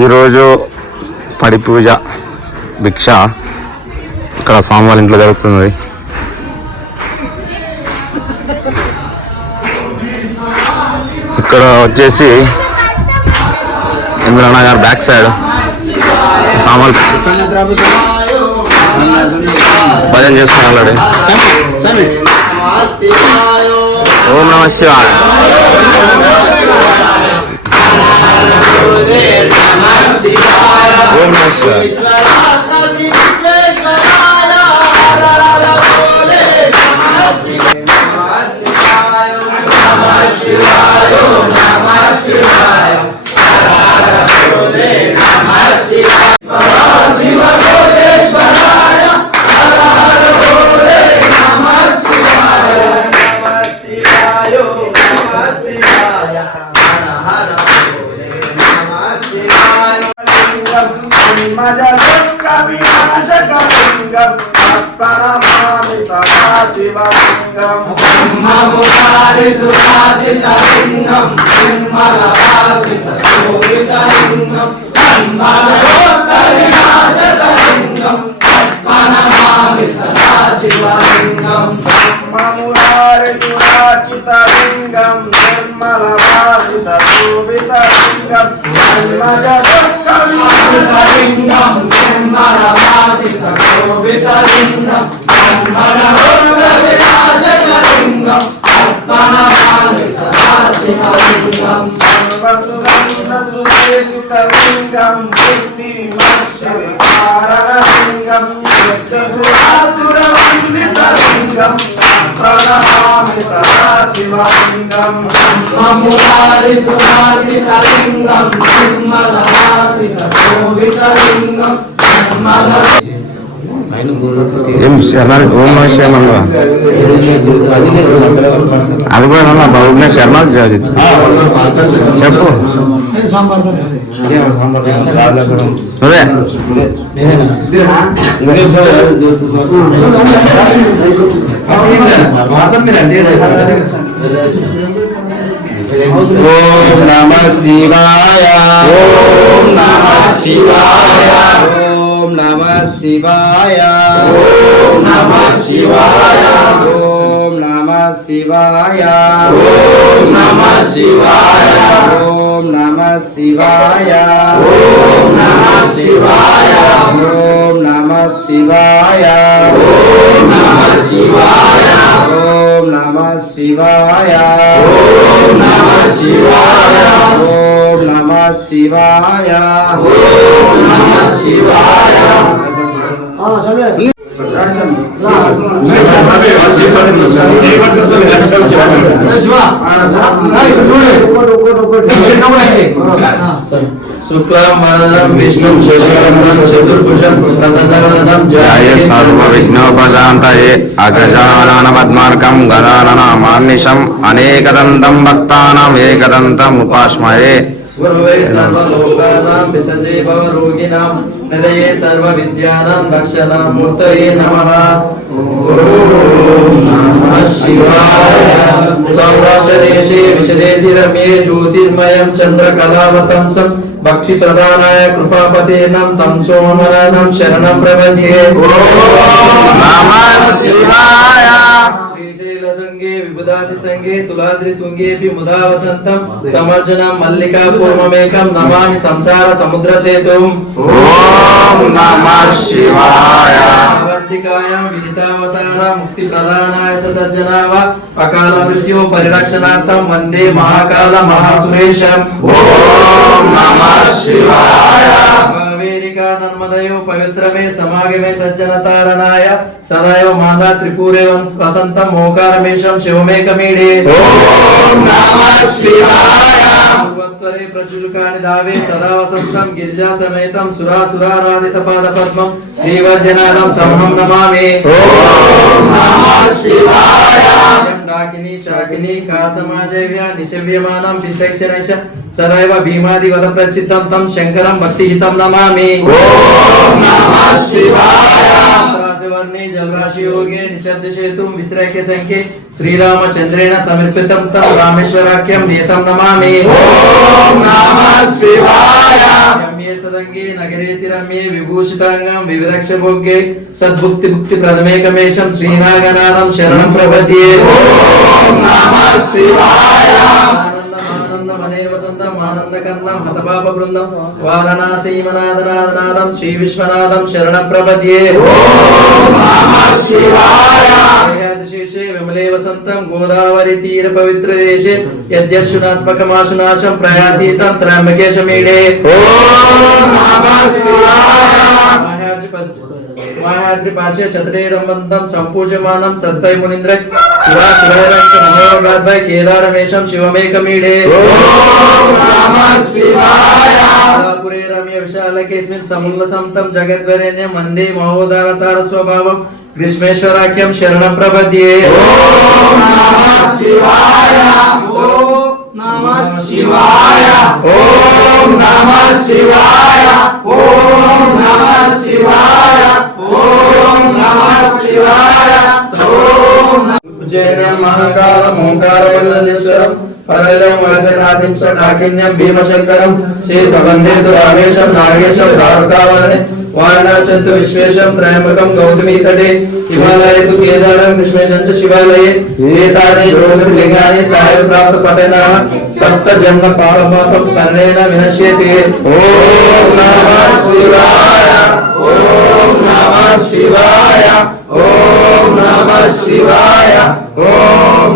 ఈరోజు పడి పూజ భిక్ష ఇక్కడ స్వామివారి ఇంట్లో జరుగుతుంది. ఇక్కడ వచ్చేసి ఇంద్రన్న గారు బ్యాక్ సైడ్ సామాన్లు భజన చేస్తున్నాడు. ఓం నమః శివాయ. ఓం నమః శివాయ. ఏం శర్మ ఓం నమః శర్మ అది కూడా బాబు శర్మ చెప్పు. అదే ఓం నమః శివాయ. ఓం నమః శివాయ. ఓం నమః శివాయ. ఓం నమః శివాయ. ఓం నమః శివాయ. ఓం నమః శివాయ. ఓం నమః శివాయ. ఓం నమః శివాయ. ఓం నమః శివాయ. ఓం నమః శివాయ. ఓం నమః శివాయ. ఓం నమః శివాయ. ఓం నమః శివాయ. ఓం నమః శివాయ. శుక్లాంబరధరం విష్ణుం శశివర్ణం చతుర్భుజం ప్రసన్నవదనం ధ్యాయేత్ సర్వవిఘ్నోపశాంతయే అగజానన పద్మార్కం గదానన మార్నిశం అనేకదంతం భక్తానాం ఏకదంతం ఉపాస్మయే. గురవే సర్వలోకానాం విసతే భవరోగిణాం నిలయే సర్వవిద్యానాం దక్షిణామూర్తయే నమః. ఓం నమః శివాయ. సౌరాష్ట్రదేశే విశదేధిరమ్యే జ్యోతిర్మయం చంద్రకళావసంసం భక్తి ప్రధానాయ కృపాపతేనం తం సోమనాథం శరణం ప్రపద్యే. ఓం నమః శివాయ. సంగే విబుధాది సంగే తులాద్రి తుంగేపి ముదా వసంతం తమర్జనం మల్లికా పూర్వమేకం నమామి సంసార సముద్ర సేతుం. ఓం నమః శివాయ. అవంతికాయం విహితావతార ముక్తి ప్రదానాయ సజ్జనావ అకాల మృత్యు పరిరక్షణార్థం వందే మహాకాల మహాసురేశం. ఓం నమః శివాయ. నర్మదయో పవిత్రమే సమాగమే సజ్జనతారణాయ సదైవ మాదా త్రిపురే వసంతం ఓంకారమేషం శివమేకమీడే. ఓం నమః శివాయ. పూర్వత్వరే ప్రచురుకాని దావే సదా వసంతం గిరిజా సమేతం సురాసురారాధిత పాద పద్మం శ్రీవద్యనాథం సమహం నమామి. ఓం నమః శివాయ. డాకిని శాకిని కాసమాజవ్య నిశవ్యమానం విశేషణైష సదైవ భీమాది వద ప్రసిద్ధం తం శంకరం భక్తిహితం నమామి. ఓం నమః శివాయ. రాశివర్ణే జలరాశి యోగే నిశబ్ద సేతుం విశ్రైక్య సంఖ్యే శ్రీరామచంద్రేణ సమర్పితం తం రామేశ్వరాఖ్యం నియతం నమామి. ఓం నమః శివాయ. तदंगे नगरेति रम्ये विभूषितांगं विविधक्ष भोग्ये सद्भुक्ति भुक्ति प्रदमेकमेशं श्रीनागनाथं शरणं प्रपद्ये ओम नमः शिवाय आनंदमने वसंतम आनंदकन्नं हतपापवृन्दं वाराणसीमनादनादनादं श्री विश्वनाथं शरणं प्रपद्ये ओम नमः शिवाय शीर्षे विमले वसंतम गोदावरी तीर पवित्र देशे यद्यर्शुनात्मकमाशुनाशं प्रयातीतं त्र्यंबकेशमीडे ओम नमः शिवाय महाद्रि पार्श्वे छत्रे रमन्तं संपूज्यमानं सत्तै मुनीन्द्र शिवा शिवरक्ष मनोगाद्वै केदारमेशं शिवमेकमीडे ओम नमः शिवाय पुरे रम्य विशालकेस्मिन् समुल्लसं तं जगद्वरेण्यं वन्दे महोदारतार स्वभावं ग्रीष्मेश्वराख्यं शरणं प्रपद्ये ओम नमः शिवाय ओम नमः शिवाय ओम नमः शिवाय ओम नमः शिवाय ओम नमः शिवाय ओम उज्जैन्यं महाकालं ओंकारवल्लेश्वरं परलं वरदनादिं सडाकिन्यं भीमशंकरं श्रीतवन्देतु रामेशं नागेशं दारुकावने वाराणसन्तु विश्वेशं त्रयंबकं गौतमी तटे हिमालयतु केदारं कृष्णेशं च शिवालये एतानि ज्योतिर्लिंगानि सायं प्राप्त पठनाः सप्त जन्म पापं स्मरणेन विनश्यते ओम नमः शिवाय ओम नमः शिवाय ओम नमः शिवाय ओम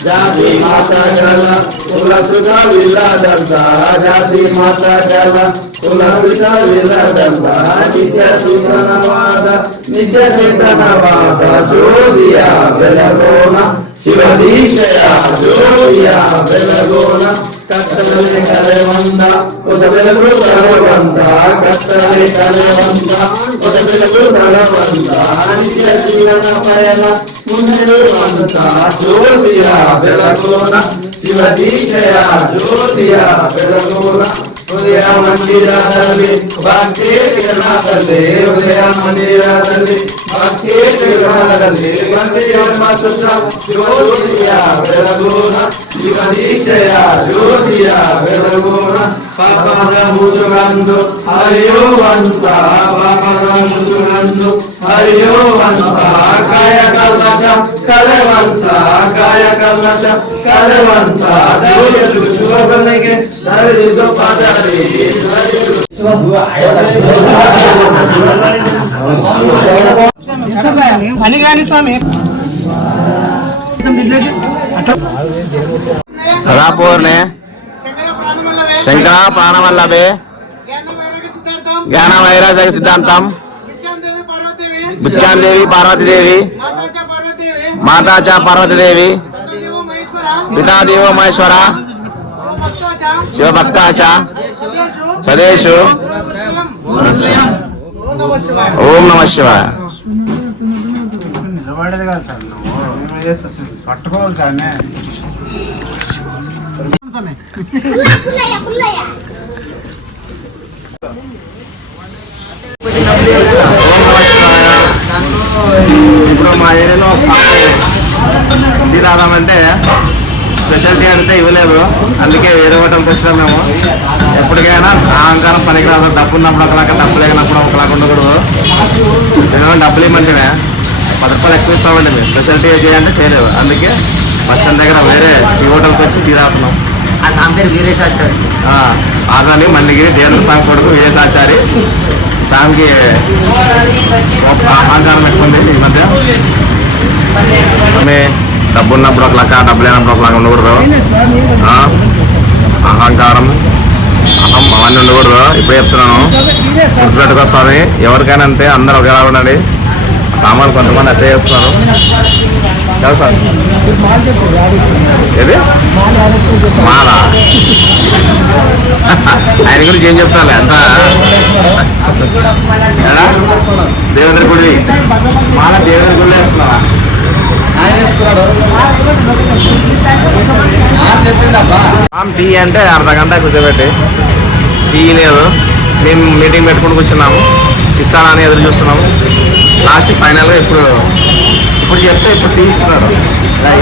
जाति माता जल कुल सुता विला दंता जाति माता जल कुल सुता विला दंता नित्य चेतनवाद ज्योतिया बेलगोन शिवदीशया ज्योतिया बेलगोन कत्तले कलेवंत उस बेलगु कलेवंत कत्तले कलेवंत उस बेलगु कलेवंत नित्य चेतनमयन पुण्यवंत ज्योतिया बेलगोन शिवदीशया ज्योतिया बेलगोन उदय मंदिरದಲ್ಲಿ ಭಕ್ತಿ ನಿರ್ಮಾಣದಲ್ಲಿ ಉದಯ ಮಂದಿರದಲ್ಲಿ ಭಕ್ತಿ ನಿರ್ಮಾಣದಲ್ಲಿ ಭಕ್ತಿ ನಿರ್ಮಾಣ ಜ್ಯೋತಿಯ ಬೆಳಗೋಣ ಶಿವದೀಕ್ಷೆಯ ಜ್ಯೋತಿಯ ಬೆಳಗೋಣ ಪಾಪದ ಮುಸುಗಂದು ಹರಿಯುವಂತ ಪಾಪದ ಮುಸುಗಂದು ಹರಿಯುವಂತ ಕಾಯ ಕಲ್ಮಶ ಕಳೆವಂತ ಕಾಯ ಕಲ್ಮಶ ಕಳೆವಂತ ದಯವಿಟ್ಟು ಶಿವಬನಿಗೆ ದಯವಿಟ್ಟು ಪಾದಾಡಿ అని కాని స్వామి సదాపూర్ణే శంకర ప్రాణవల్లభే జ్ఞాన వైరాజక సిద్ధాంతం బుచ్చాందేవి పార్వతీదేవి మాతాచ పార్వతీదేవి పితాదేవ మహేశ్వర శివభక్తాచ సదేశు ఓం నమ శివాయ. పట్టుకోవాలి సార్ ఇప్పుడు మా ఏరియాలో ఇది రాదామంటే స్పెషాలిటీ అంటే ఇవ్వలేదు, అందుకే వేరే హోటల్కి వచ్చినాం మేము. ఎప్పటికైనా అహంకారం పనికిరాదు, డబ్బు ఉన్నప్పుడు ఒకలాగా డబ్బు లేనప్పుడు ఒకలాగా ఉండకూడదు. నేను డబ్బులు ఇవ్వమంటే 10 రూపాయలు ఎక్కువ ఇస్తామండి, మేము స్పెషాలిటీ చేయాలంటే చేయలేదు. అందుకే బస్ స్టాండ్ దగ్గర వేరే ఈ హోటల్కి వచ్చి టీ తాగుతున్నాం. వీరేశాచారి ఆదాని మండిగిరి దేవుని స్వామి కొడుకు వీరేశాచారి. స్వామికి అహంకారం ఎక్కువ ఉంది ఈ మధ్య. డబ్బు ఉన్నప్పుడు ఒకలాగా డబ్బు లేనప్పుడు ఒకలాగా ఉండకూడదు. అహంకారం అహం అవన్నీ ఉండకూడదు. ఇప్పుడు చెప్తున్నాను, గుర్తుపెట్టుకో స్వామి. ఎవరికైనా అంతే, అందరూ ఒకేలా ఉండండి. సామాన్లు కొంతమంది అట్లా చేస్తున్నారు కదా సార్. ఏది మాల ఆయన గురించి ఏం చెప్తాను ఎంత దేవేంద్ర గుడి మాల దేవేంద్ర గుడి వేస్తున్నావా? టీ అంటే అర్ధగంట కూర్చోబెట్టి టీ లేదు. మేము మీటింగ్ పెట్టుకుని కూర్చున్నాము, ఇస్తానని ఎదురు చూస్తున్నాము. లాస్ట్ ఫైనల్గా ఇప్పుడు చెప్తే ఇప్పుడు తీస్తున్నారు ఇలా